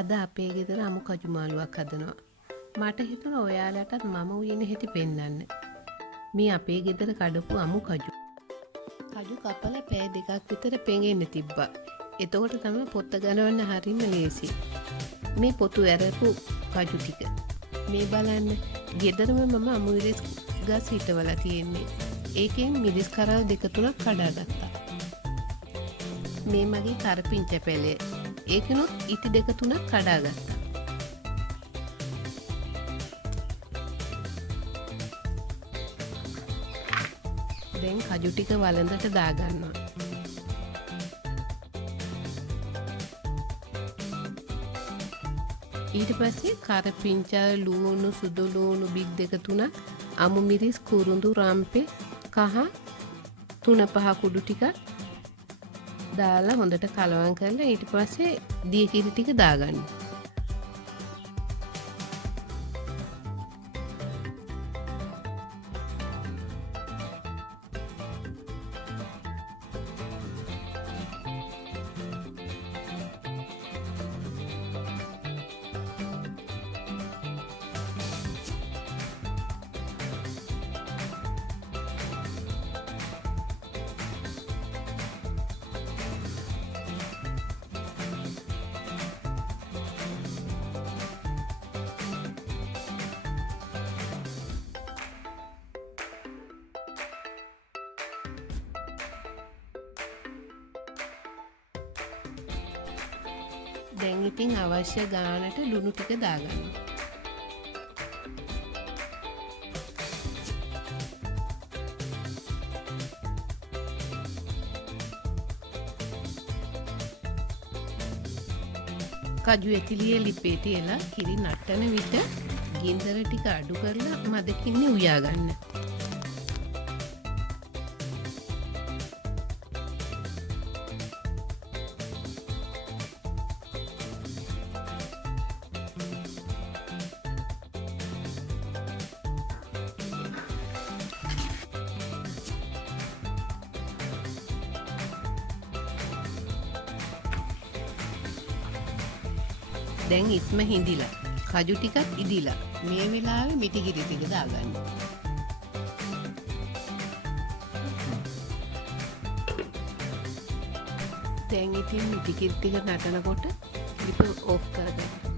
අද අපේ ගෙදර අමු කජු මාළුවක් හදනවා. මට හිතුණා ඔයාලටත් මම උයන හැටි පෙන්නන්න. මේ අපේ ගෙදර කඩපු අමු කජු. කජු කපලා පැය දෙකක් විතර පෙඟෙන්න තිබ්බා. එතකොට තමයි පොත්ත ගලවන්න හරිම ලේසි. මේ පොතු ඇරපු කජු ටික. මේ බලන්න ගෙදරම මම අමු මිරිස් ගස් හිටවලා තියෙන්නේ. ඒකෙන් මිරිස් කරල් දෙක තුනක් කඩාගත්තා. මේ මගේ කරපිංච පැලේ. ඒකනොත් ඉටි දෙක තුනක් කඩාගත්තා. දැන් කජු ටික වළඳට දාගන්නවා. ඊට පස්සේ කරපිංචා ලුණු සුදු ලුණු බික් දෙක තුනක් අමු මිරිස් කුරුඳු රම්පේ කහ 3-5 කුඩු ටිකක් දාලා හොඳට කලවම් කරලා ඊට පස්සේ දිය කිරි ටික දාගන්න. දැන් ඉතින් අවශ්‍ය ගානට ලුණු ටික දාගන්න. කජු ඇතිලියේ ලිපේ තියලා කිරි නටන විට ගින්දර ටික අඩු කරලා මදකින් උයා ගන්න. දැන් ඉස්ම හිඳිලා කජු ටිකත් ඉදිලා මේ වෙලාවේ මිටි කිරි ටික දාගන්න. දැන් ඉතින් මිටි කිරි ටික නටනකොට ලිප ඕෆ් කරගන්න.